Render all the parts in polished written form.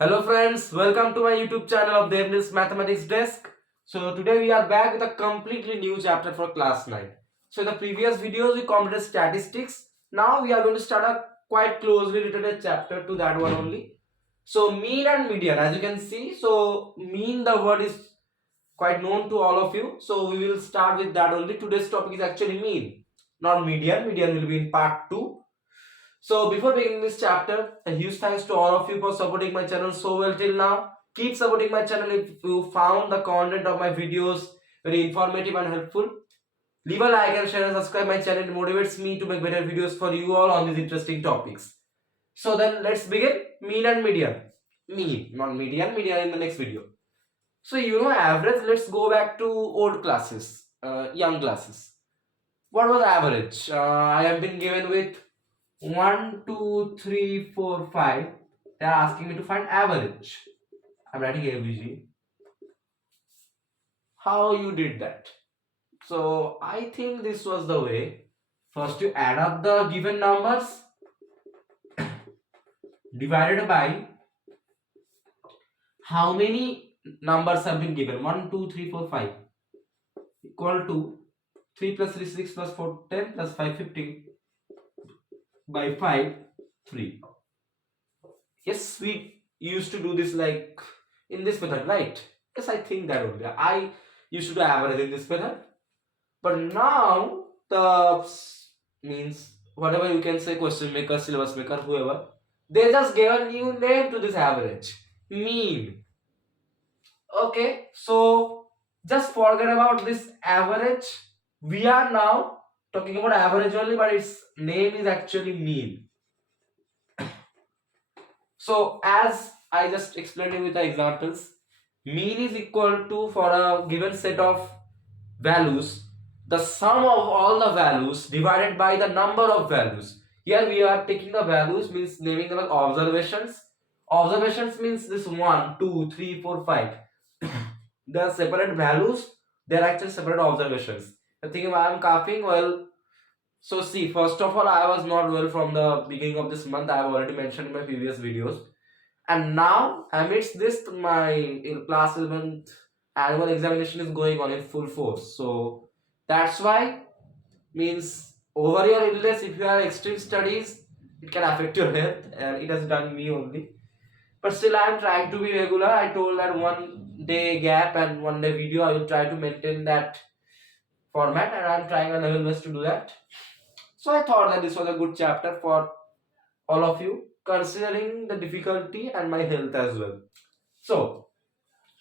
Hello friends, welcome to my YouTube channel of Debneel's Mathematics Desk. So today we are back with a completely new chapter for class 9. So in the previous videos we completed statistics. Now we are going to start a quite closely related chapter to that one only. So mean and median, as you can see. So mean, the word is quite known to all of you. So we will start with that only. Today's topic is actually mean, not median. Median will be in part 2. So before beginning this chapter, a huge thanks to all of you for supporting my channel so well till now. Keep supporting my channel if you found the content of my videos very informative and helpful. Leave a like and share and subscribe my channel. It motivates me to make better videos for you all on these interesting topics. So then let's begin. Mean and median. Mean, not median. Median in the next video. So average. Let's go back to old classes, young classes. What was average? I have been given with 1, 2, 3, 4, 5. They are asking me to find average. I'm writing AVG. How you did that? So I think this was the way. First you add up the given numbers divided by how many numbers have been given. 1, 2, 3, 4, 5 equal to 3 plus 3, 6 plus 4, 10 plus 5, 15 by 5, 3. Yes, we used to do this like in this method, right? Yes, I think that only. I used to do average in this method. But now the means whatever you can say, question maker, syllabus maker, whoever, they just gave a new name to this average. Mean. Okay, so just forget about this average. We are now talking about average only, but its name is actually mean. So as I just explained you with the examples, mean is equal to, for a given set of values, the sum of all the values divided by the number of values. Here we are taking the values, means naming them as observations. Observations means this 1, 2, 3, 4, 5. They are separate values, they are actually separate observations. I think I am coughing. Well, so see, first of all, I was not well from the beginning of this month. I have already mentioned in my previous videos. And now, amidst this, my class 11th annual examination is going on in full force. So that's why, means over your illness, if you have extreme studies, it can affect your health, and it has done me only. But still, I am trying to be regular. I told that 1 day gap and 1 day video. I will try to maintain that format, and I am trying my level best to do that. So I thought that this was a good chapter for all of you, considering the difficulty and my health as well. So,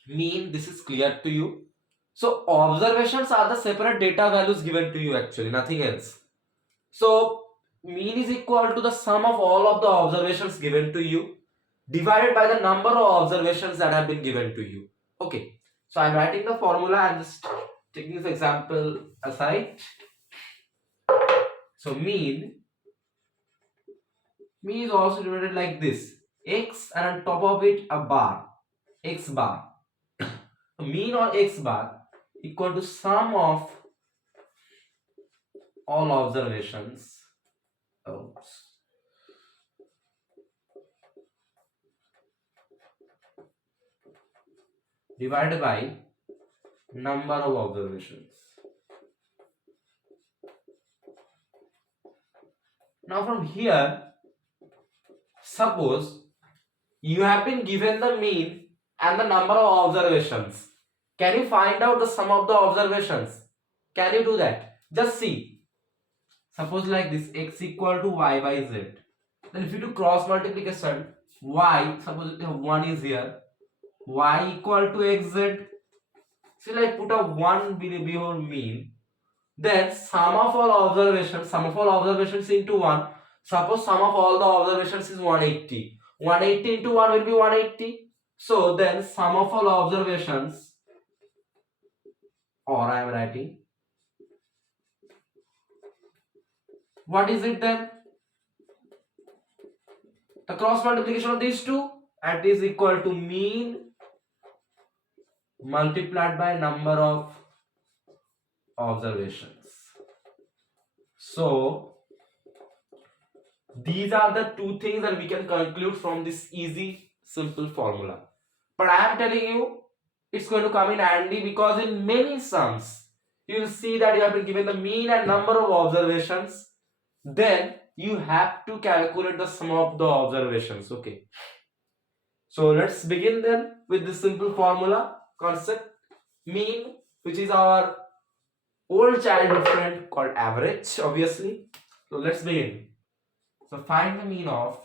mean, this is clear to you. So, observations are the separate data values given to you, actually, nothing else. So, mean is equal to the sum of all of the observations given to you divided by the number of observations that have been given to you. Okay, so I'm writing the formula and just taking this example aside. So, mean is also denoted like this: x and on top of it a bar, x bar. Mean or x bar equal to sum of all observations. Oops. Divided by number of observations. Now from here, suppose you have been given the mean and the number of observations. Can you find out the sum of the observations? Can you do that? Just see. Suppose like this, x equal to y by z. Then if you do cross multiplication, y, suppose 1 is here, y equal to xz. Still I put a 1 below mean. Then sum of all observations into 1. Suppose sum of all the observations is 180. 180 into 1 will be 180. So then sum of all observations, or I am writing, what is it then? The cross multiplication of these two, and is equal to mean multiplied by number of observations. So these are the two things that we can conclude from this easy simple formula. But I am telling you, it's going to come in handy because in many sums, you will see that you have been given the mean and number of observations. Then you have to calculate the sum of the observations. Okay. So let's begin then with this simple formula concept. Mean, which is our old childhood friend called average, obviously. So let's begin. So find the mean of,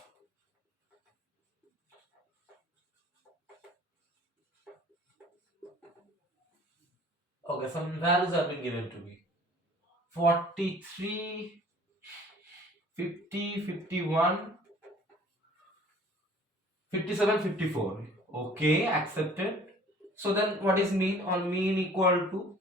okay, some values have been given to me. 43, 50, 51, 57, 54. Okay, accepted. So then what is mean? On mean equal to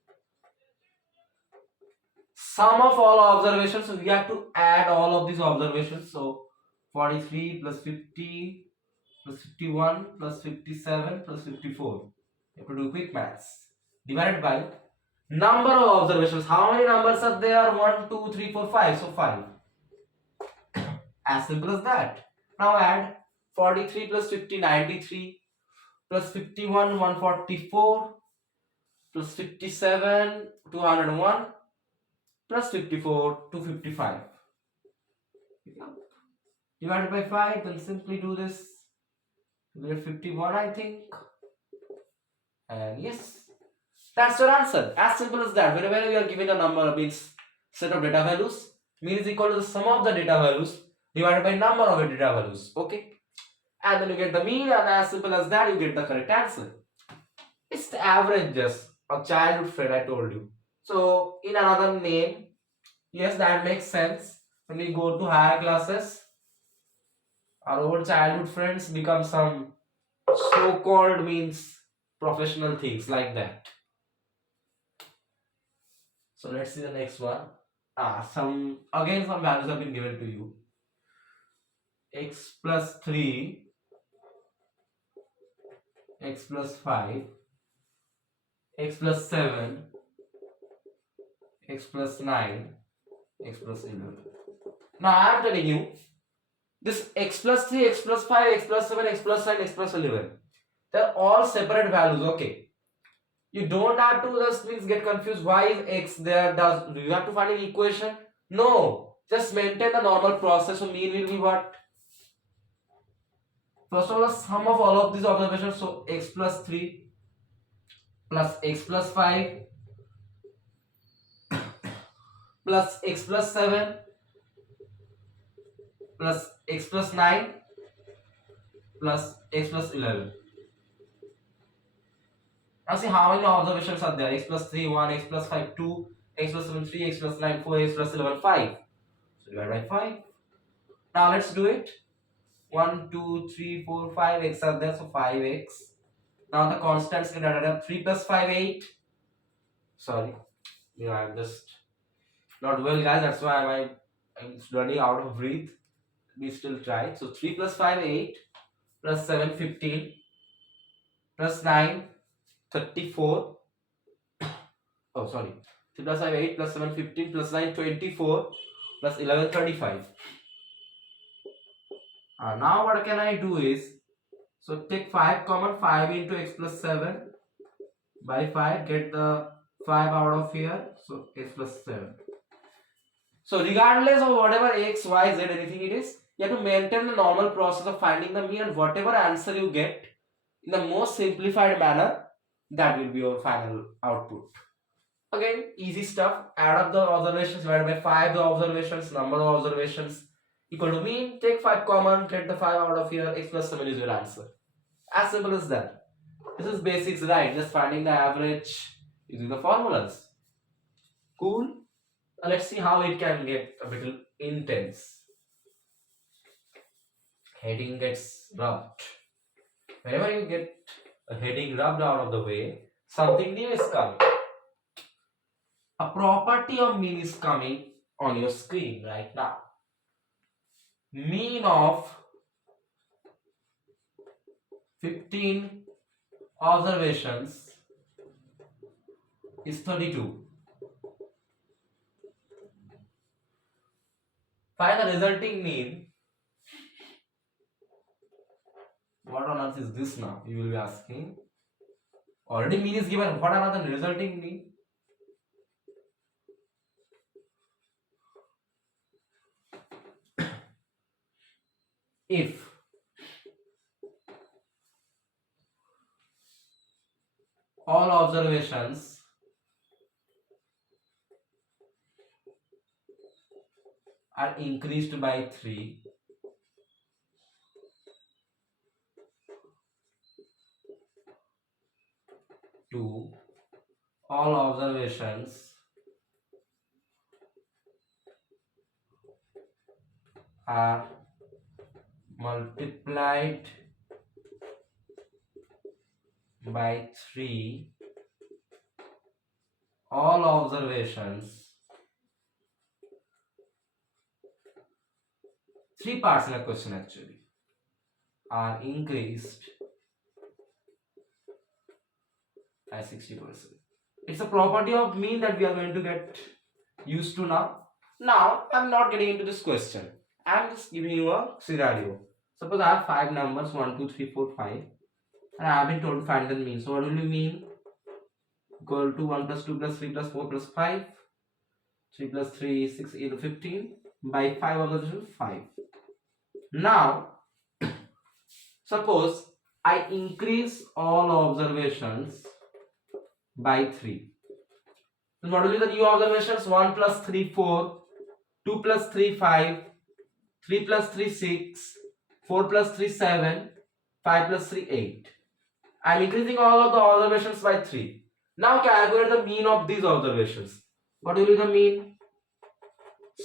sum of all observations. So we have to add all of these observations. So 43 plus 50 plus 51 plus 57 plus 54. You have to do quick maths. Divided by number of observations. How many numbers are there? 1, 2, 3, 4, 5. So 5. As simple as that. Now add 43 plus 50, 93, plus 51, 144, plus 57, 201, plus 54, 255. Divided by 5, then simply do this. You get 51, I think. And yes, that's your answer. As simple as that. Whenever we are given a number, means set of data values, mean is equal to the sum of the data values divided by number of the data values. Okay. And then you get the mean, and as simple as that, you get the correct answer. It's the average, just a childhood friend, I told you. So, in another name, yes, that makes sense. When we go to higher classes, our old childhood friends become some so-called means professional things like that. So let's see the next one. Some values have been given to you. X plus 3, x plus 5, x plus 7, x plus 9, x plus 11. Now I am telling you, this x plus 3, x plus 5, x plus 7, x plus 9, x plus 11, they're all separate values. Okay, you don't have to just means get confused. Why is x there? Do you have to find an equation? No, just maintain the normal process. So mean will be what? First of all, the sum of all of these observations. So x plus 3 plus x plus 5 plus x plus 7 plus x plus 9 plus x plus 11. Now see how many observations are there. X plus 3 1, x plus 5 2, x plus 7 3, x plus 9 4, x plus 11 5. So divide by 5. Now let's do it. 1 2 3 4 5 x are there, so 5x. Now the constants get added up. 3 plus 5 8. Sorry, I'm just not well, guys. That's why I'm running out of breath. We still try. So 3 plus 5 8 plus 7 15 plus 9 34. Oh, sorry. 3 plus 5 8 plus 7 15 plus 9 24 plus 11 35. Now what can I do is, so take 5 common, 5 into x plus 7 by 5, get the 5 out of here, so x plus 7. So regardless of whatever x, y, z, anything it is, you have to maintain the normal process of finding the mean, and whatever answer you get in the most simplified manner, that will be your final output. Again, easy stuff. Add up the observations, divided by 5 the observations, number of observations equal to mean. Take 5 common, get the 5 out of here, x plus 7 is your answer. As simple as that. This is basics, right? Just finding the average using the formulas. Cool. Now let's see how it can get a little intense. Heading gets rubbed. Whenever you get a heading rubbed out of the way, something new is coming. A property of mean is coming on your screen right now. Mean of 15 observations is 32. Find the resulting mean What on earth is this now? You will be asking. Already mean is given. What are the resulting mean? If all observations are increased by 3, 2, all observations are multiplied by 3, all observations, 3 parts in a question actually, are increased by 60%. It's a property of mean that we are going to get used to now. Now, I'm not getting into this question. I'm just giving you a scenario. Suppose I have 5 numbers 1, 2, 3, 4, 5, and I have been told to find the mean. So, what will you mean? Equal to 1 plus 2 plus 3 plus 4 plus 5. 3 plus 3 is 6, 8, 15. By 5 observation, 5. Now, suppose I increase all observations by 3. So what will be the new observations? 1 plus 3, 4. 2 plus 3, 5. 3 plus 3, 6. 4 plus 3, 7. 5 plus 3, 8. I am increasing all of the observations by 3. Now calculate the mean of these observations. What will be the mean?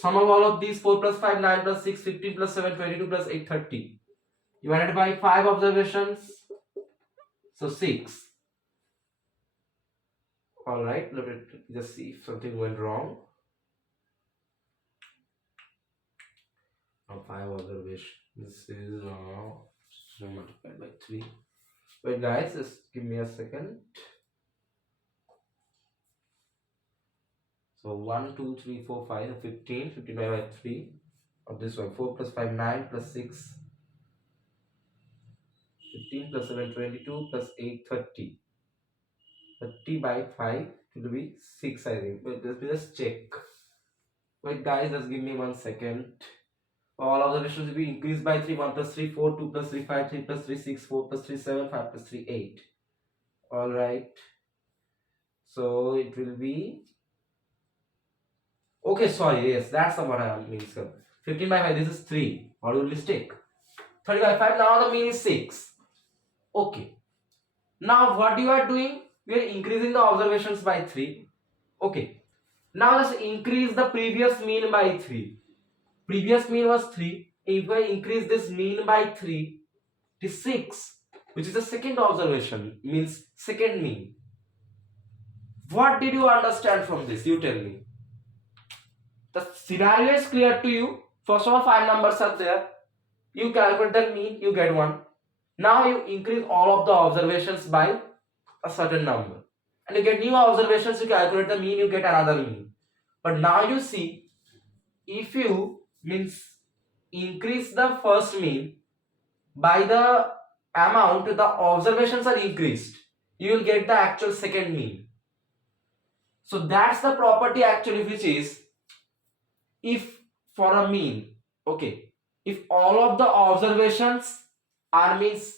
Sum of all of these: 4 plus 5, 9 plus 6, 15 plus 7, 22 plus 8, 30. Divided by 5 observations. So 6. Alright, let me just see if something went wrong. Now 5 observations. This is multiplied by 3. Wait guys, just give me a second. So 1, 2, 3, 4, 5, 15. 15 by 3. Of this one, 4 plus 5, 9 plus 6. 15 plus 7, 22 plus 8, 30. 30 by 5, it will be 6, I think. Wait, let me just check. Wait guys, just give me 1 second. All observations will be increased by 3. 1 plus 3, 4. 2 plus 3, 5. 3 plus 3, 6. 4 plus 3, 7. 5 plus 3, 8. Alright. So it will be... Okay, sorry. Yes, that's what I mean. 15 by 5, this is 3. What will mistake? 30 by 5, now the mean is 6. Okay. Now what you are doing? We are increasing the observations by 3. Okay. Now let's increase the previous mean by 3. Previous mean was 3. If I increase this mean by 3, it is 6, which is the second observation, means second mean. What did you understand from this? You tell me. The scenario is clear to you. First of all, 5 numbers are there. You calculate the mean, you get 1. Now you increase all of the observations by a certain number. And you get new observations, you calculate the mean, you get another mean. But now you see, if you increase the first mean by the amount the observations are increased, you will get the actual second mean. So that's the property actually, which is, if for a mean, okay, if all of the observations are means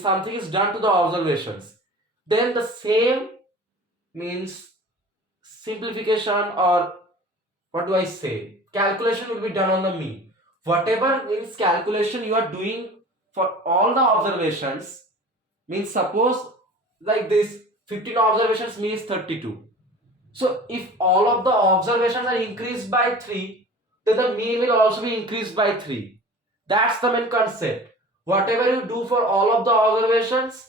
something is done to the observations, then the same means simplification, or what do I say, calculation will be done on the mean. Whatever means calculation you are doing for all the observations, means suppose like this 15 observations means 32. So if all of the observations are increased by 3, then the mean will also be increased by 3. That's the main concept. Whatever you do for all of the observations,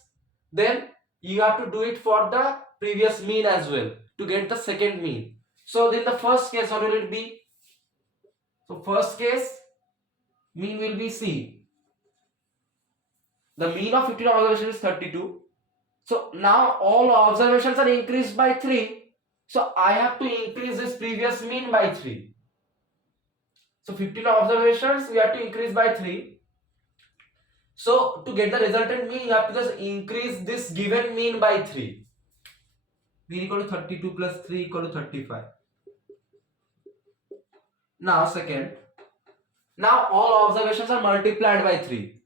then you have to do it for the previous mean as well to get the second mean. So in the first case, what will it be? So first case, mean will be C. The mean of 15 observations is 32. So now all observations are increased by 3. So I have to increase this previous mean by 3. So 15 observations we have to increase by 3. So to get the resultant mean, you have to just increase this given mean by 3. Mean equal to 32 plus 3 equal to 35. Now second, now all observations are multiplied by 3.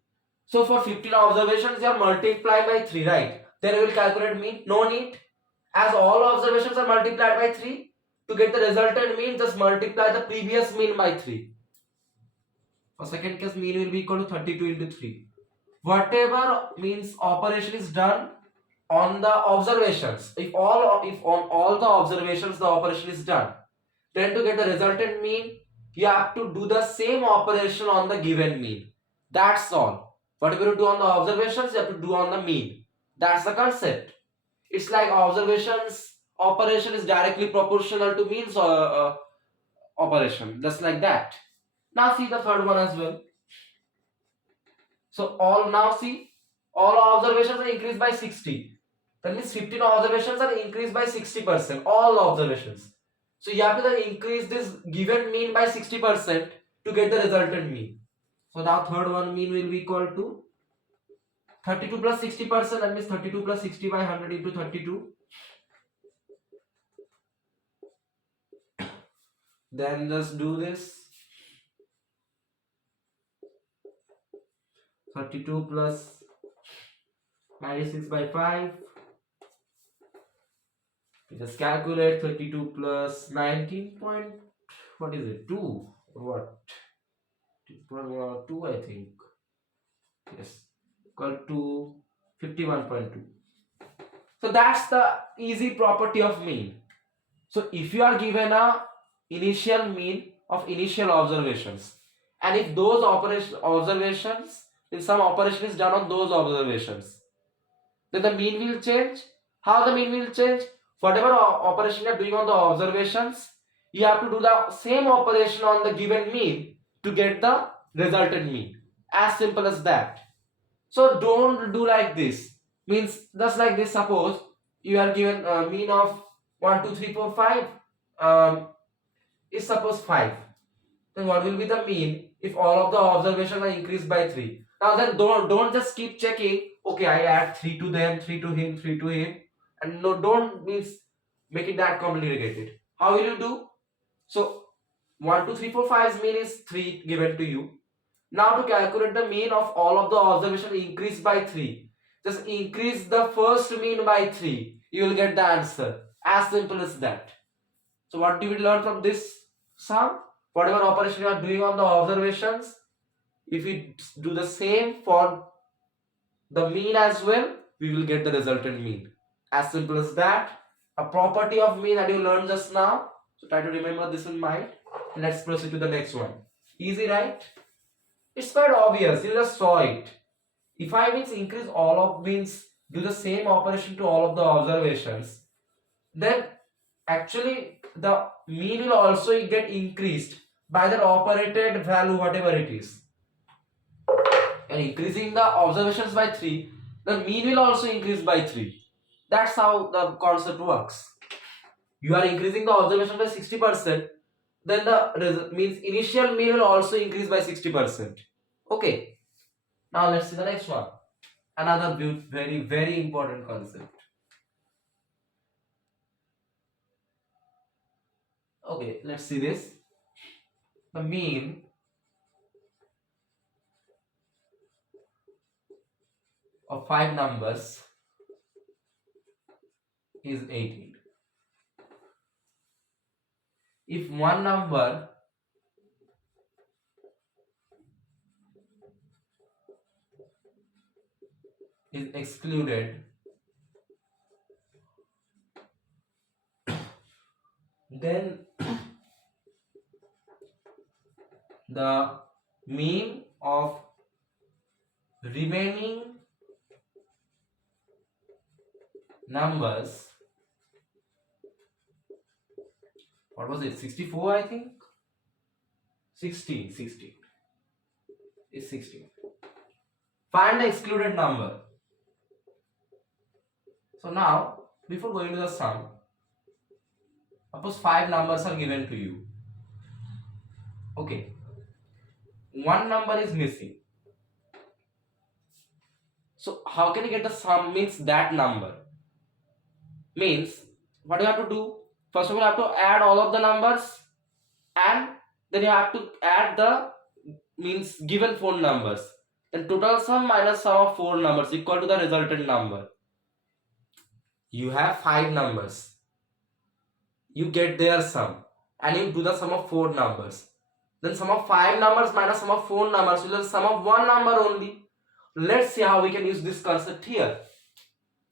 So for 15 observations, you are multiplied by 3, right? Then you will calculate mean. No need. As all observations are multiplied by 3, to get the resultant mean, just multiply the previous mean by 3. For second case, mean will be equal to 32 into 3. Whatever means operation is done on the observations, if on all the observations the operation is done, then to get the resultant mean, you have to do the same operation on the given mean. That's all. Whatever you do on the observations, you have to do on the mean. That's the concept. It's like observations operation is directly proportional to means operation, just like that. Now see the third one as well. So all, now see, all observations are increased by 60. That means 15 observations are increased by 60%. All observations. So you have to then increase this given mean by 60% to get the resultant mean. So now third one mean will be equal to 32 plus 60%. That means 32 plus 60 by 100 into 32. Then just do this. 32 plus 96 by 5. Just calculate 32 plus 19 point, what is it, 2 or what? 2 I think. Yes, equal to 51.2. So that's the easy property of mean. So if you are given a initial mean of initial observations, and if those observations, if some operation is done on those observations, then the mean will change. How the mean will change? Whatever operation you are doing on the observations, you have to do the same operation on the given mean to get the resultant mean. As simple as that. So don't do like this. Means just like this. Suppose you are given a mean of 1, 2, 3, 4, 5. Is suppose 5. Then what will be the mean if all of the observations are increased by 3? Now then don't just keep checking. Okay, I add 3 to them, 3 to him, 3 to him, and no, don't means make it that complicated. How will you do? So 1, 2, 3, 4, 5's mean is 3 given to you. Now to calculate the mean of all of the observations increased by 3, just increase the first mean by 3. You will get the answer. As simple as that. So what do we learn from this sum? Whatever operation you are doing on the observations, if we do the same for the mean as well, we will get the resultant mean. As simple as that. A property of mean that you learned just now. So try to remember this in mind. Let's proceed to the next one. Easy, right? It's quite obvious. You just saw it. If I means increase all of means do the same operation to all of the observations, then actually the mean will also get increased by the operated value, whatever it is. And increasing the observations by 3, the mean will also increase by 3. That's how the concept works. You are increasing the observation by 60%, then the means initial mean will also increase by 60%. Okay. Now let's see the next one. Another very, very important concept. Okay, let's see this. The mean of 5 numbers is 18. If one number is excluded, then the mean of remaining numbers, what was it, 64 I think, 16 is 16. Find the excluded number. So now before going to the sum, suppose 5 numbers are given to you. Okay, one number is missing. So how can you get the sum? Means that number. Means what you have to do? First of all, you have to add all of the numbers, and then you have to add the means given four numbers. Then total sum minus sum of four numbers equal to the resultant number. You have five numbers. You get their sum, and you do the sum of four numbers. Then sum of five numbers minus sum of four numbers will be the sum of one number only. Let's see how we can use this concept here.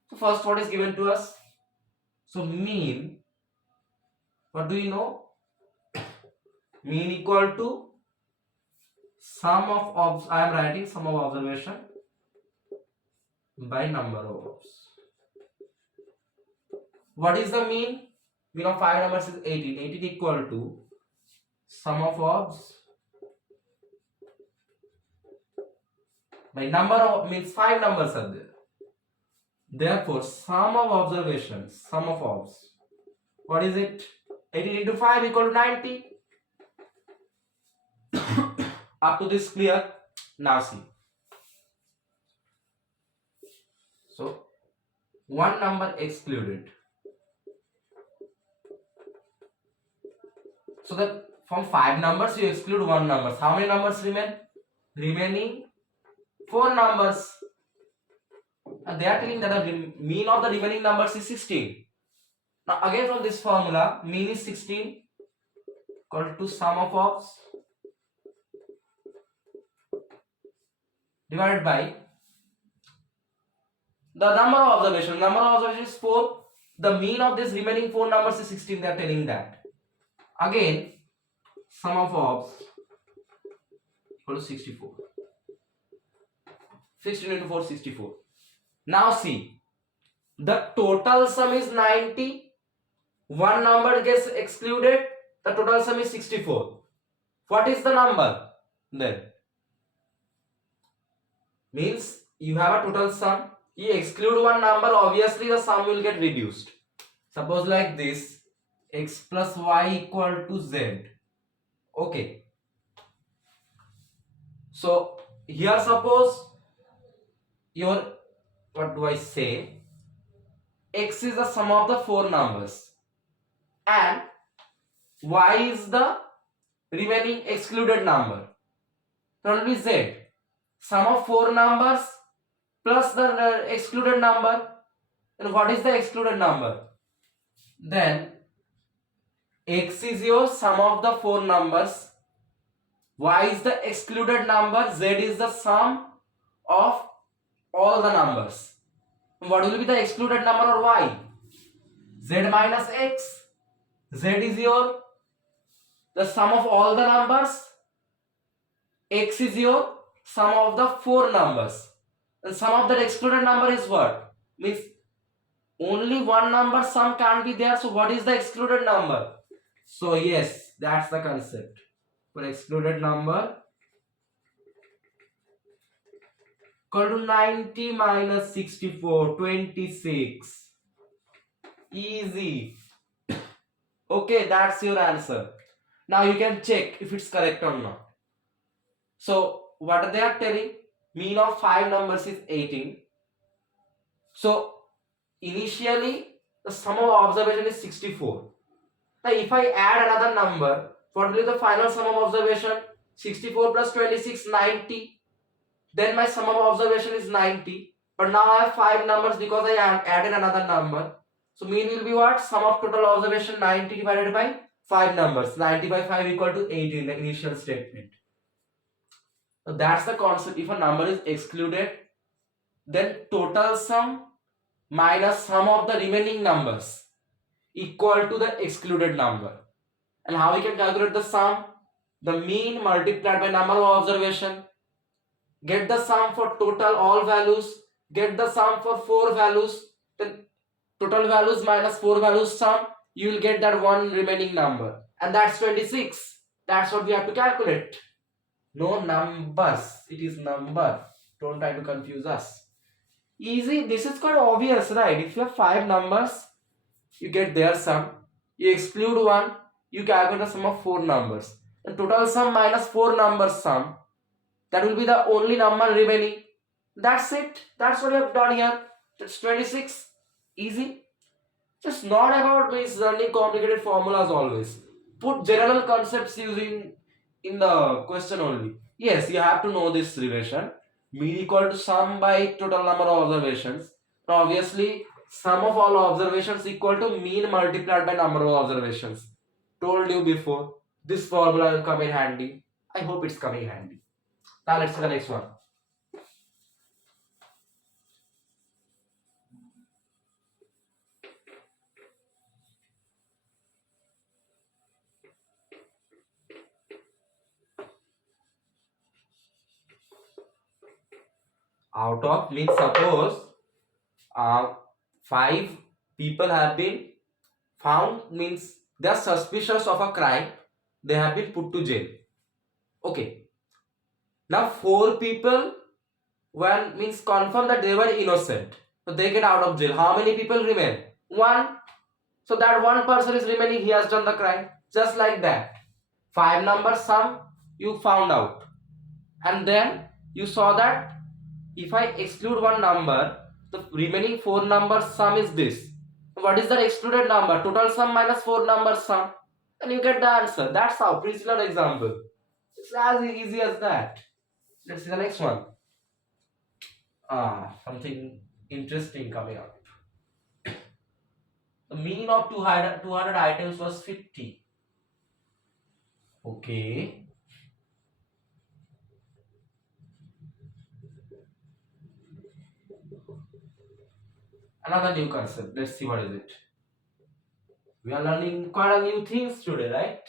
So first, what is given to us? So mean, what do you know? Mean equal to sum of I am writing sum of observation by number of obs. What is the mean? Mean of five numbers is 18. 18 equal to sum of obs by number of, means five numbers are there. Therefore, sum of observations, sum of obs. What is it? 18 into 5 equal to 90. Up to this clear? Now see. So, one number excluded. So that from five numbers you exclude one number. How many numbers remain? Remaining four numbers. And they are telling that the mean of the remaining numbers is 16. Now again from this formula, mean is 16 equal to sum of obs divided by the number of observation. Number of observation is 4. The mean of this remaining four numbers is 16. They are telling that. Again, sum of obs equal to 64. 16 into 4, 64. Now see, the total sum is 90. One number gets excluded. The total sum is 64. What is the number then? Means you have a total sum. You exclude one number, obviously the sum will get reduced. Suppose like this, x plus y equal to z. Okay. So here suppose your, what do I say? X is the sum of the four numbers and y is the remaining excluded number. So it will be z. Sum of four numbers plus the excluded number. And what is the excluded number? Then x is your sum of the four numbers, y is the excluded number, z is the sum of all the numbers. What will be the excluded number or y? Z minus x. Z is your the sum of all the numbers, x is your sum of the four numbers, and sum of that excluded number is what? Means only one number sum can be there. So what is the excluded number? So yes, that's the concept. For excluded number equal to 90 minus 64, 26. Easy. Okay, that's your answer. Now you can check if it's correct or not. So what they are telling, mean of five numbers is 18. So initially the sum of observation is 64. Now if I add another number, what will be the final sum of observation? 64 plus 26, 90. Then my sum of observation is 90. But now I have five numbers because I added another number. So mean will be what? Sum of total observation 90 divided by five numbers. 90 by 5 equal to 18, the initial statement. So that's the concept. If a number is excluded, then total sum minus sum of the remaining numbers equal to the excluded number. And how we can calculate the sum? The mean multiplied by number of observation. Get the sum for total all values. Get the sum for four values. Then total values minus four values sum. You will get that one remaining number. And that's 26. That's what we have to calculate. No numbers. It is number. Don't try to confuse us. Easy. This is quite obvious, right? If you have five numbers, you get their sum. You exclude one. You calculate the sum of four numbers. The total sum minus four numbers sum. That will be the only number remaining. That's it. That's what we have done here. That's 26. Easy. Just not about means learning complicated formulas always. Put general concepts using in the question only. Yes, you have to know this relation. Mean equal to sum by total number of observations. Now obviously, sum of all observations equal to mean multiplied by number of observations. Told you before. This formula will come in handy. I hope it's coming handy. Now let's see the next one. Out of means suppose uh, five people have been found means they are suspicious of a crime, they have been put to jail. Okay, now four people were means confirm that they were innocent, so they get out of jail. How many people remain? One. So that one person is remaining, he has done the crime. Just like that, five numbers sum you found out, and then you saw that if I exclude one number, the remaining four numbers sum is this. What is the excluded number? Total sum minus four numbers sum. And you get the answer. That's how. Principal example. It's as easy as that. Let's see the next one. Something interesting coming up. The mean of 200 items was 50. Okay. Another new concept. Let's see what is it. We are learning quite a new things today, right?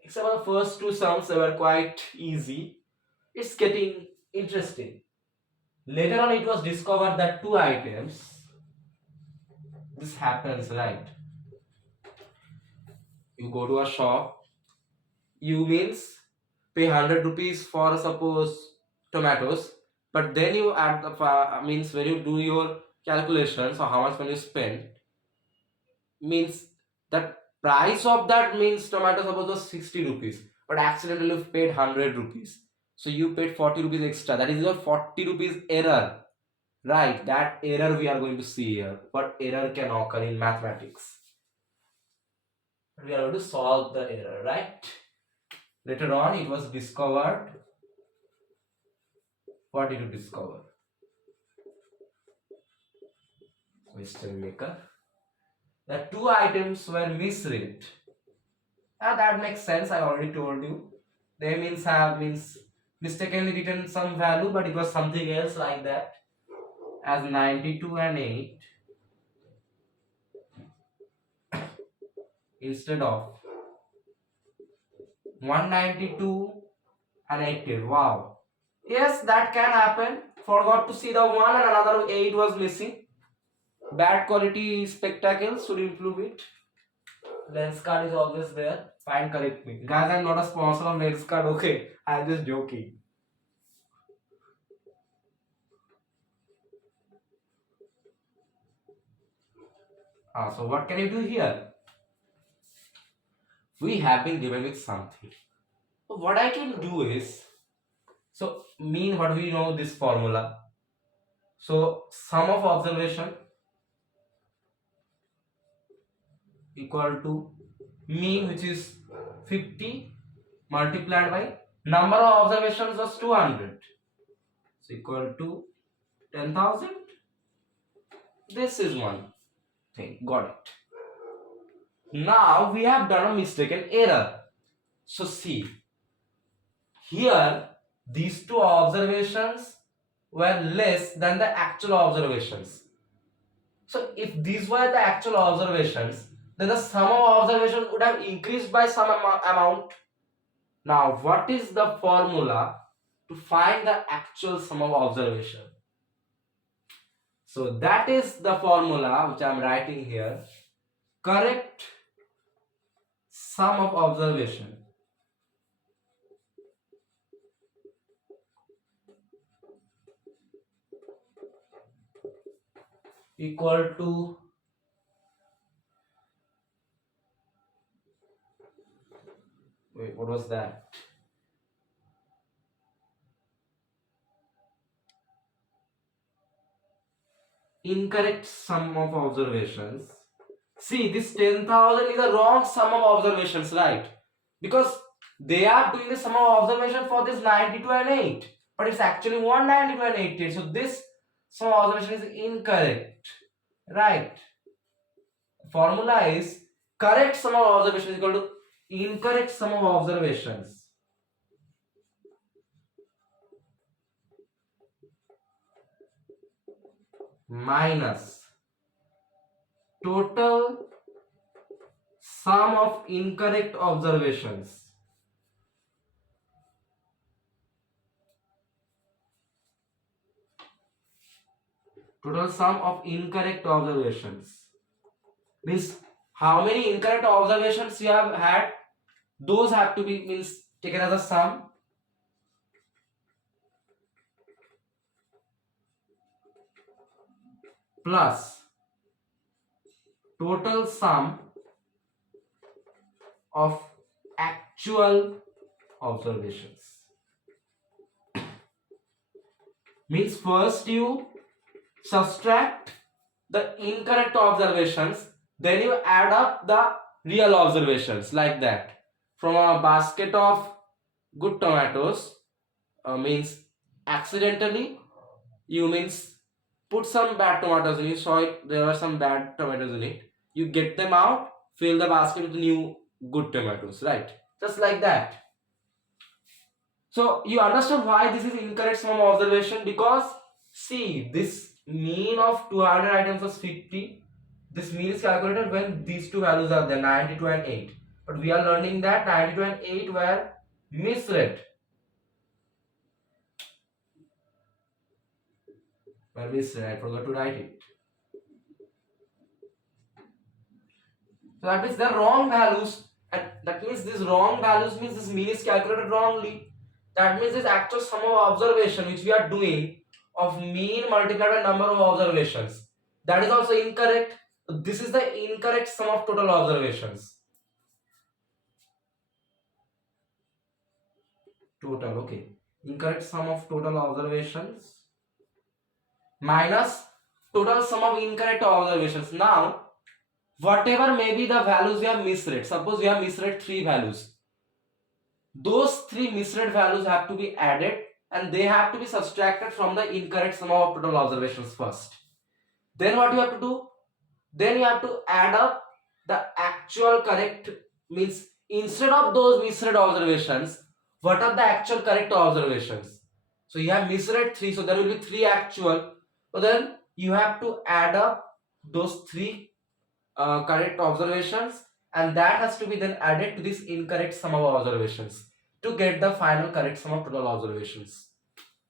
Except for the first two sums, they were quite easy. It's getting interesting. Later on, it was discovered that two items. This happens, right? You go to a shop. You means pay 100 rupees for suppose tomatoes, but then you add the means when you do your calculations or how much when you spend means that price of that means tomato suppose was 60 rupees, but accidentally you paid 100 rupees, so you paid 40 rupees extra. That is your 40 rupees error, right? That error we are going to see here. What error can occur in mathematics? We are going to solve the error, right? Later on it was discovered. What did you discover? Question maker. The two items were misread. That makes sense. I already told you. They means have means mistakenly written some value, but it was something else like that. As 92 and 8 instead of 192 and 80. Wow. Yes, that can happen. Forgot to see the one and another 8 was missing. Bad quality spectacle, should improve it. Lens card is always there. Fine, correct me. Guys, I'm not a sponsor of lens card, okay? I'm just joking. So what can you do here? We have been given with something. So what I can do is, so mean what we know this formula. So sum of observation equal to mean, which is 50 multiplied by number of observations was 200. So equal to 10,000. This is one thing. Got it. Now we have done a mistaken error. So see, here these two observations were less than the actual observations. So if these were the actual observations, then the sum of observations would have increased by some amount. Now what is the formula to find the actual sum of observation? So that is the formula which I am writing here. Correct sum of observation equal to what was that? incorrect sum of observations. See, this 10,000 is a wrong sum of observations, right? Because they are doing the sum of observation for this 92 and 8, but it's actually 192 and 88. So this sum of observation is incorrect, right? Formula is correct sum of observations is equal to incorrect sum of observations minus total sum of incorrect observations. Total sum of incorrect observations means how many incorrect observations you have had, those have to be means taken as a sum plus total sum of actual observations. Means first you subtract the incorrect observations, then you add up the real observations, like that. From a basket of good tomatoes, means accidentally you means put some bad tomatoes in, you saw it, there are some bad tomatoes in it, you get them out, fill the basket with new good tomatoes, right? Just like that. So you understand why this is incorrect sum of observation, because see, this mean of 200 items was 50. This mean is calculated when these two values are there, 92 and 8. But we are learning that 92 and 8 were misread. I forgot to write it. So that means they're wrong values, and that means these wrong values means this mean is calculated wrongly. That means this actual sum of observation which we are doing of mean multiplied by number of observations, that is also incorrect. This is the incorrect sum of total observations. Total, okay. Incorrect sum of total observations minus total sum of incorrect observations. Now, whatever may be the values we have misread, suppose we have misread 3 values. Those 3 misread values have to be added and they have to be subtracted from the incorrect sum of total observations first. Then what you have to do? Then you have to add up the actual correct, means instead of those misread observations, what are the actual correct observations? So you have misread 3, so there will be 3 actual. So then you have to add up those 3 correct observations, and that has to be then added to this incorrect sum of observations to get the final correct sum of total observations.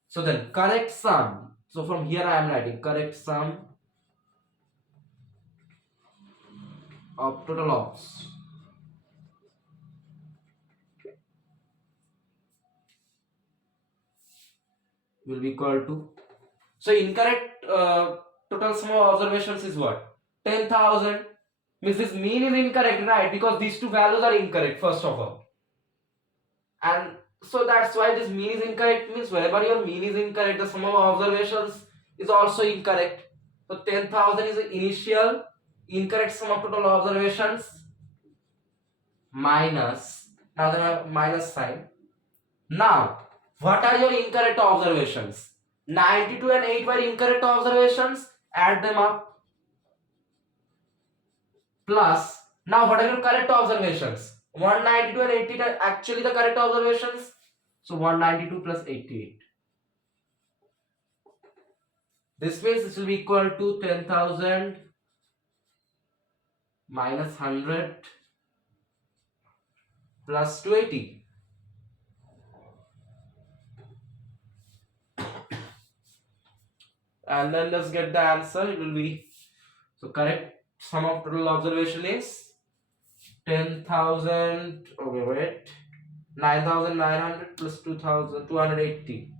So then correct sum, so from here I am writing correct sum of total obs will be equal to, so incorrect total sum of observations is what, 10,000, means this mean is incorrect, right? Because these two values are incorrect first of all, and so that's why this mean is incorrect, means whenever your mean is incorrect, the sum of observations is also incorrect. So 10,000 is the initial incorrect sum of total observations minus, now then a minus sign. Now what are your incorrect observations? 92 and 8 were incorrect observations, add them up, plus now what are your correct observations? 192 and 80 are actually the correct observations, so 192 plus 88. This means this will be equal to 10,000 minus 100 plus 280. And then let's get the answer. It will be, so correct sum of total observation is 10,000, okay wait, 9,900 plus 2,280,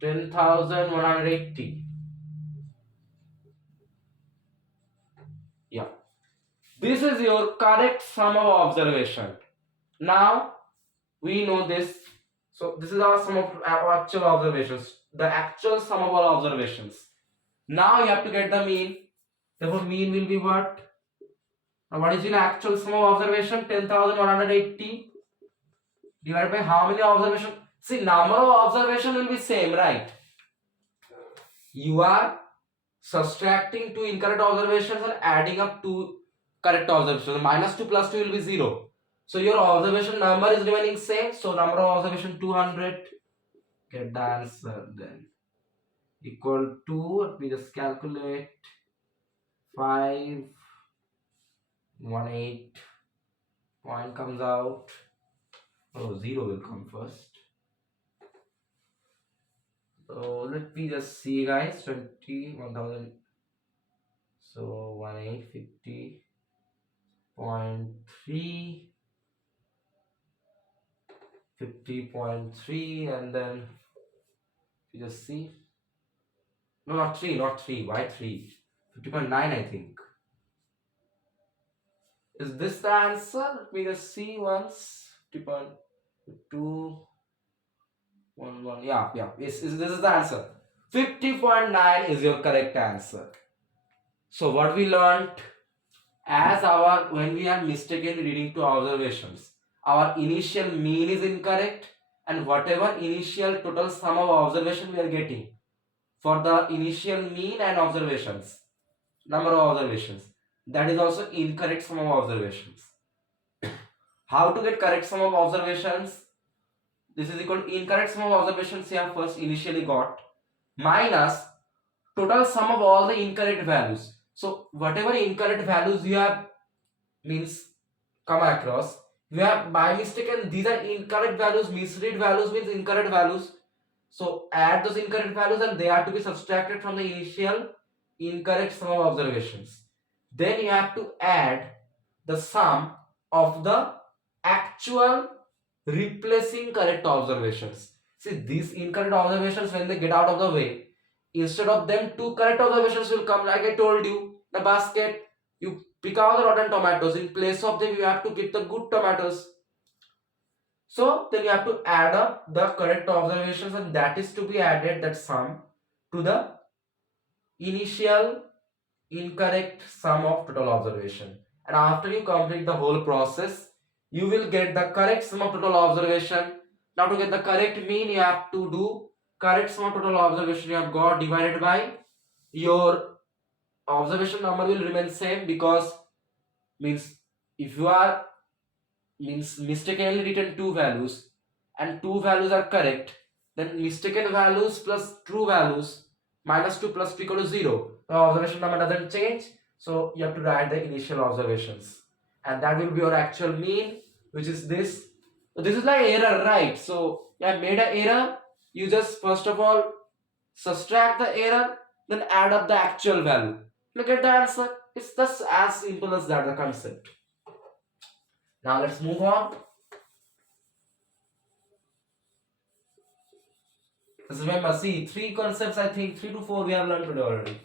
10,180. Yeah, this is your correct sum of observation. Now we know this, so this is our sum of actual observations, the actual sum of all observations. Now you have to get the mean. Therefore mean will be what? Now what is the actual sum of observation? 10,180 divided by how many observation? See, number of observation will be same, right? You are subtracting two incorrect observations and adding up two correct observations. Minus 2 plus 2 will be 0. So your observation number is remaining same. So number of observation 200. Get the answer then. Equal to, let me just calculate, 518 point comes out. Oh, 0 will come first. So let me just see, guys. 21,000. So 1850.3, 50.3, and then you just see. No, not 3, not 3. Why 3? 50.9, I think. Is this the answer? Let me just see once. 50.2, 1. Yeah, yeah. This is the answer. 50.9 is your correct answer. So what we learned, as our when we are mistakenly reading to observations, our initial mean is incorrect, and whatever initial total sum of observation we are getting for the initial mean and observations, number of observations, that is also incorrect sum of observations. How to get correct sum of observations? This is equal to incorrect sum of observations you have first initially got minus total sum of all the incorrect values. So whatever incorrect values you have means come across, you have by mistake, and these are incorrect values. Misread values means incorrect values. So add those incorrect values and they are to be subtracted from the initial incorrect sum of observations. Then you have to add the sum of the actual replacing correct observations. See, these incorrect observations, when they get out of the way, instead of them, two correct observations will come. Like I told you, the basket, you pick out the rotten tomatoes. In place of them, you have to keep the good tomatoes. So then you have to add up the correct observations, and that is to be added, that sum, to the initial incorrect sum of total observation. And after you complete the whole process, you will get the correct sum of total observation. Now to get the correct mean, you have to do correct sum of total observation you have got divided by your observation number will remain same, because means if you are means mistakenly written two values and two values are correct, then mistaken values plus true values minus 2 plus 2 equal to 0. The observation number doesn't change, so you have to write the initial observations, and that will be your actual mean, which is this. So this is like error, right? So you have made an error. You just first of all subtract the error, then add up the actual value. Look at the answer. It's just as simple as that, the concept. Now let's move on. Just remember, see, three concepts, I think 3 to 4 we have learned today already.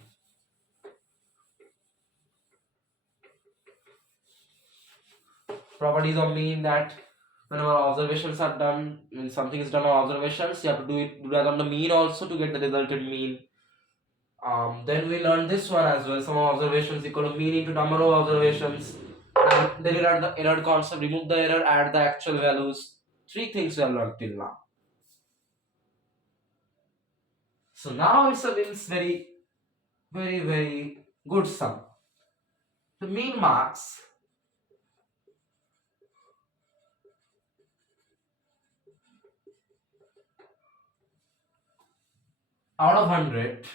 Properties of mean, that whenever observations are done, when something is done on observations, you have to do that on the mean also to get the resulted mean. Then we learned this one as well. Some observations equal to mean into number of observations. And then you learn the error concept, remove the error, add the actual values. Three things we have learned till now. So now it's a very, very, very good sum. The mean marks out of 100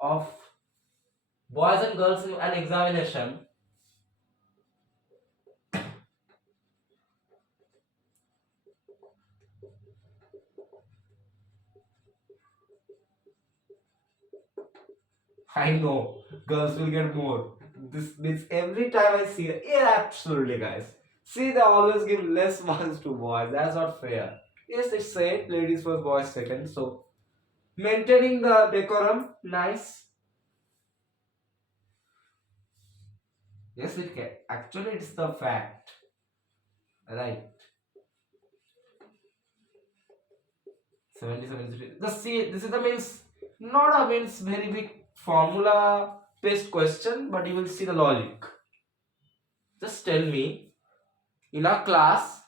of boys and girls in an examination I know girls will get more. This means every time I see it, yeah, absolutely, guys. See, they always give less marks to boys. That's not fair. Yes, it's said ladies first, boys second. So maintaining the decorum, nice. Yes, it can. Actually, it's the fact, right? 70, 73. Just see, this is the means, not a means very big formula based question, but you will see the logic. Just tell me, in a class,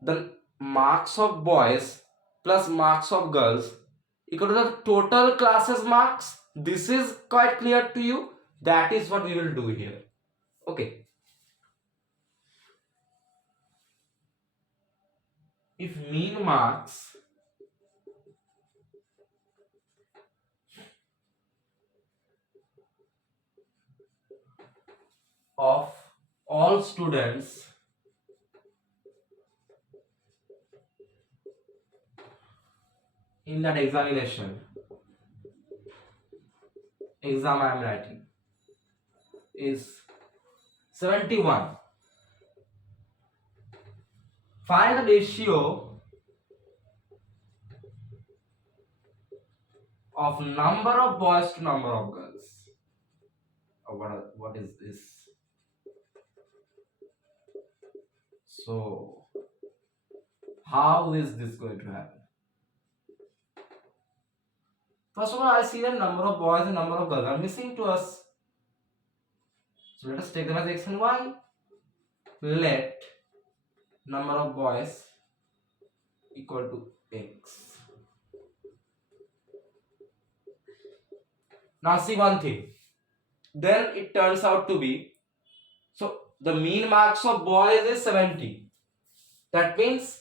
the marks of boys plus marks of girls equal to the total classes marks. This is quite clear to you. That is what we will do here. Okay. If mean marks of all students in that examination, exam I am writing, is 71. Find the ratio of number of boys to number of girls. What is this? So, how is this going to happen? First of all, I see the number of boys and number of girls are missing to us. So let us take them as x and y. Let number of boys equal to x. Now see one thing. Then it turns out to be, so the mean marks of boys is 70. That means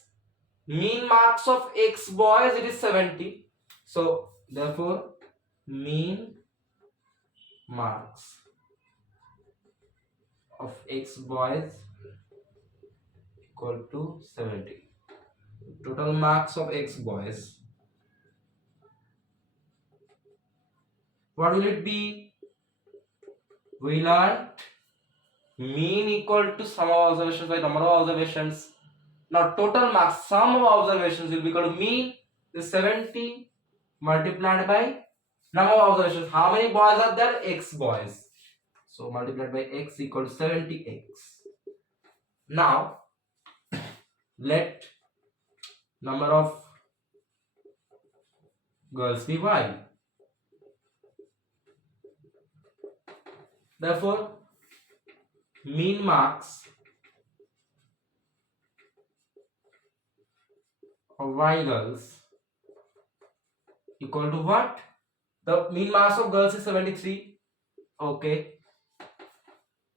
mean marks of x boys it is 70. So therefore mean marks of x boys equal to 70. Total marks of x boys, what will it be? We learned mean equal to sum of observations by number of observations. Now total marks, sum of observations will be equal to mean is 70 multiplied by number of observations. How many boys are there? X boys. So multiplied by x equal to 70x. Now let number of girls be y. Therefore mean marks of y girls equal to what? The mean marks of girls is 73. Okay.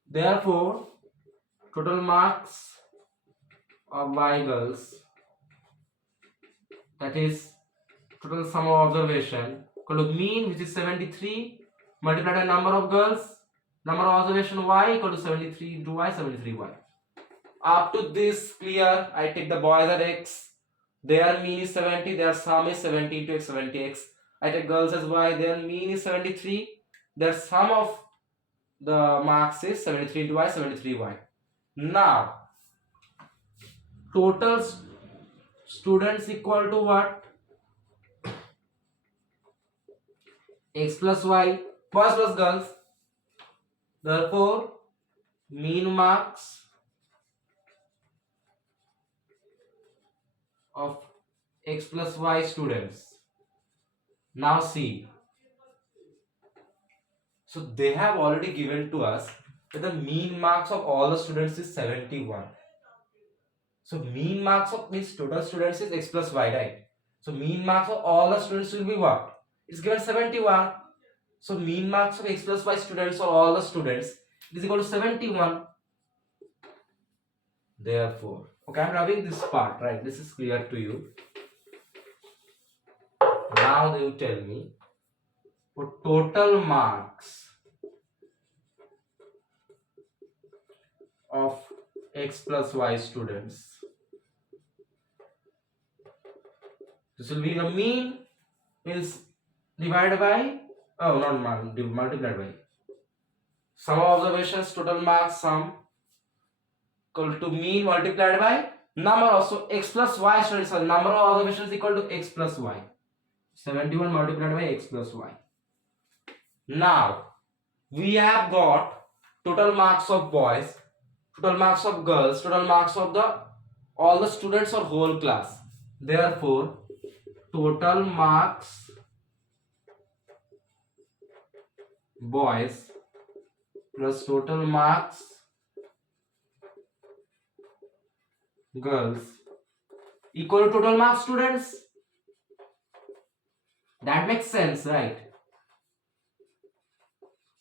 Therefore total marks of y girls, that is total sum of observation, equal to mean which is 73 multiplied by number of girls, number of observation y equal to 73 into y, 73y. Up to this clear. I take the boys at x, their mean is 70, their sum is 70 into x, 70x. I take girls as y, their mean is 73, their sum of the marks is 73 into y, 73y. Now total students equal to what? X plus y, boys plus girls. Therefore mean marks of x plus y students. Now see, so they have already given to us that the mean marks of all the students is 71. So mean marks of means total students is x plus y, right? So mean marks of all the students will be what? It's given 71. So mean marks of x plus y students or all the students is equal to 71. Therefore, okay, I'm rubbing this part, right? This is clear to you. Now you tell me for total marks of x plus y students, this will be the mean is divided by, oh not multiplied by sum of observations, total marks sum equal to mean multiplied by number of, so x plus y students, so number of observations equal to x plus y, 71 multiplied by x plus y. Now we have got total marks of boys, total marks of girls, total marks of the all the students or whole class. Therefore total marks boys plus total marks girls equal to total marks students. That makes sense, right?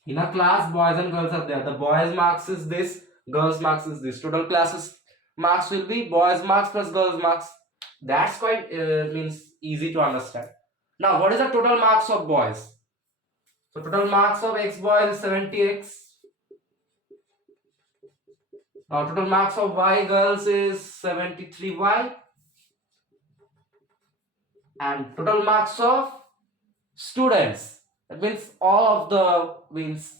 In a class, boys and girls are there. The boys marks is this, girls marks is this. Total classes marks will be boys marks plus girls marks. That's quite means easy to understand. Now, what is the total marks of boys? So total marks of X boys is 70X. Now total marks of Y girls is 73Y. And total marks of students, that means all of the means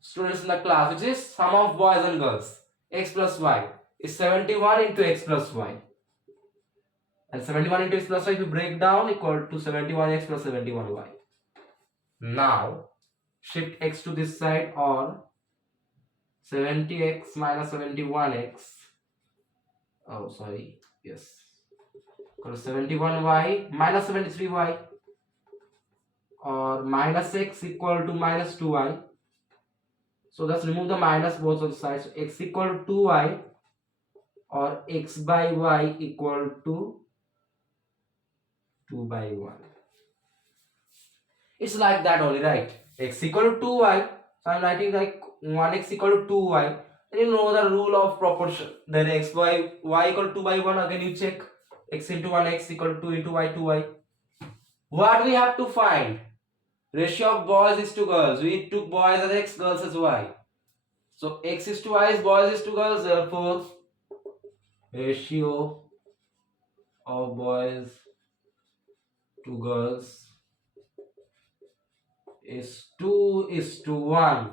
students in the class, which is sum of boys and girls, X plus Y, is 71 into X plus Y. And 71 into X plus Y, if you break down, equal to 71X plus 71Y. Now shift X to this side, or 70X minus 71X, oh sorry, yes, equal to 71Y minus 73Y, or minus X equal to minus 2Y. So let's remove the minus both of the sides. So X equal to 2Y, or X by Y equal to 2 by 1. It's like that only, right? X equal to 2Y. So I'm writing like 1x equal to 2y. Then you know the rule of proportion. Then x by y equal to 2 by 1. Again you check. X into 1x equal to 2 into y 2y. What we have to find? Ratio of boys is to girls. We took boys as x, girls as y. So x is to y is boys is to girls. Therefore, ratio of boys to girls is 2 is to 1.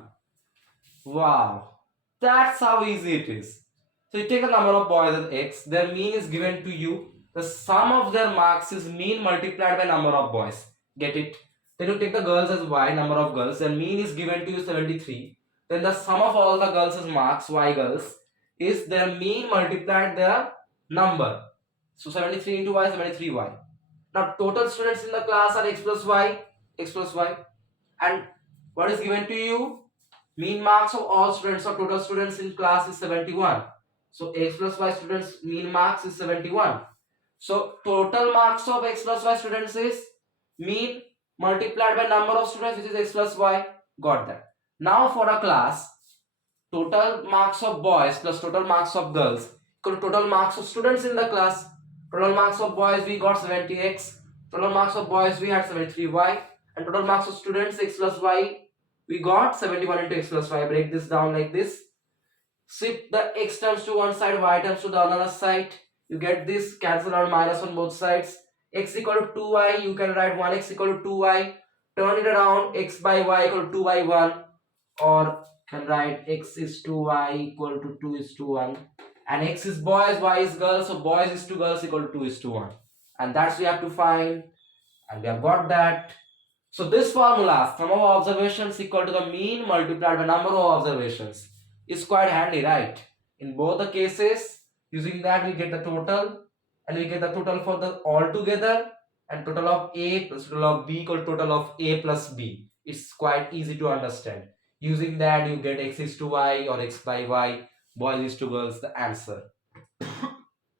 Wow, that's how easy it is. So you take a number of boys as x, their mean is given to you. The sum of their marks is mean multiplied by number of boys. Get it? Then you take the girls as y, number of girls, their mean is given to you 73. Then the sum of all the girls' marks, y girls, is their mean multiplied their number. So 73 into y, 73y. Now total students in the class are x plus y, and what is given to you? Mean marks of all students or total students in class is 71. So x plus y students mean marks is 71. So total marks of x plus y students is mean multiplied by number of students, which is x plus y. Got that. Now for a class, total marks of boys plus total marks of girls equal to total marks of students in the class. Total marks of boys we got 70x. Total marks of boys we had 73y. And total marks of students x plus y we got 71 into x plus y. Break this down like this. Shift the x terms to one side, y terms to the other side. You get this, cancel out minus on both sides. X equal to 2y, you can write 1x equal to 2y. Turn it around, x by y equal to 2 by 1. Or can write x is to y equal to 2 is to 1. And x is boys, y is girls. So boys is to girls equal to 2 is to 1. And that's we have to find. And we have got that. So this formula, sum of observations equal to the mean multiplied by number of observations, is quite handy, right? In both the cases, using that we get the total, and we get the total for the all together, and total of A plus total of B equal to total of A plus B. It's quite easy to understand. Using that you get x is to y or x by y, boys is to girls, the answer.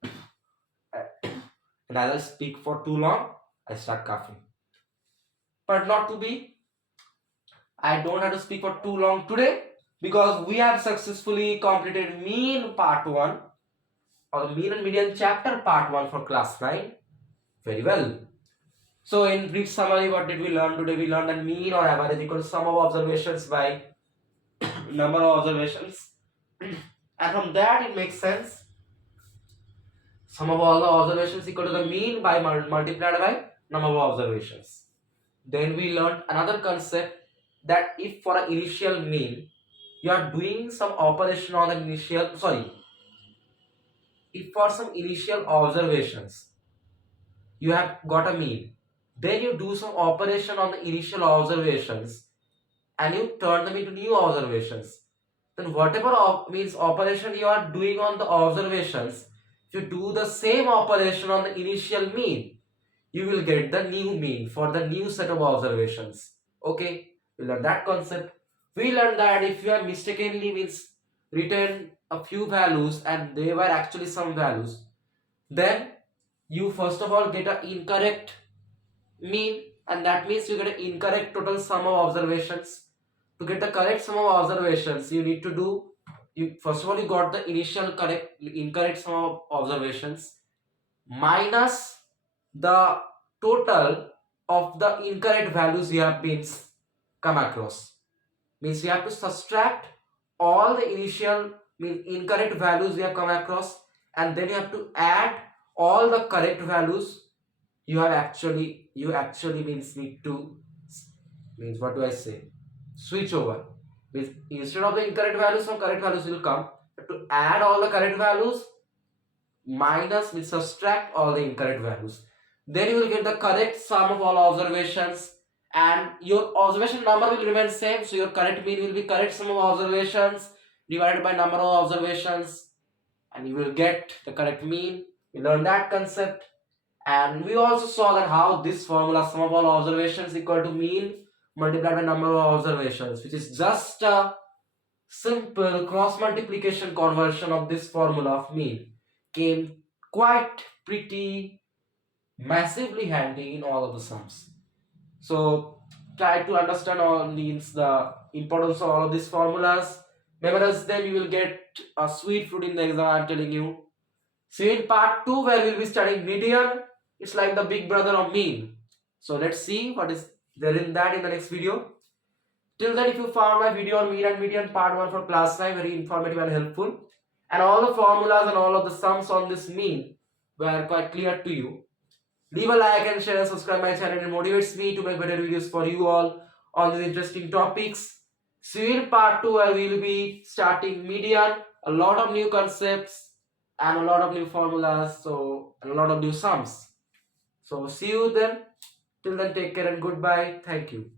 And as I speak for too long, I start coughing. But not to be, I don't have to speak for too long today, because we have successfully completed mean part 1 or mean and median chapter part 1 for class 9. Very well. So in brief summary, what did we learn today? We learned that mean or average equal to sum of observations by number of observations. And from that it makes sense. Sum of all the observations equal to the mean by multiplied by number of observations. Then we learned another concept, that if for an initial mean you are doing some operation on the initial, if for some initial observations you have got a mean, then you do some operation on the initial observations and you turn them into new observations. Then whatever means operation you are doing on the observations, if you do the same operation on the initial mean, you will get the new mean for the new set of observations. Okay, we learn that concept. We learned that if you have mistakenly means written a few values and they were actually some values, then you first of all get an incorrect mean, and that means you get an incorrect total sum of observations. To get the correct sum of observations, you need to do, you first of all you got the initial correct incorrect sum of observations minus the total of the incorrect values you have been come across. Means you have to subtract all the initial mean incorrect values you have come across, and then you have to add all the correct values you actually means need to means what do I say, switch over. Means instead of the incorrect values, some correct values will come. To add all the correct values minus means subtract all the incorrect values, then you will get the correct sum of all observations, and your observation number will remain same, so your correct mean will be correct sum of observations divided by number of observations, and you will get the correct mean. We learned that concept. And we also saw that how this formula sum of all observations equal to mean multiplied by number of observations, which is just a simple cross multiplication conversion of this formula of mean, came quite pretty massively handy in all of the sums. So try to understand all means the importance of all of these formulas. Memorize them, you will get a sweet fruit in the exam, I'm telling you. See in part 2 where we'll be studying median. It's like the big brother of mean. So let's see what is there in that in the next video. Till then, if you found my video on mean and median part 1 for class 9 very informative and helpful, and all the formulas and all of the sums on this mean were quite clear to you, leave a like and share and subscribe my channel. It motivates me to make better videos for you all on these interesting topics. See you in part 2 where we will be starting median, a lot of new concepts and a lot of new formulas, so and a lot of new sums. So see you then. Till then, take care and goodbye. Thank you.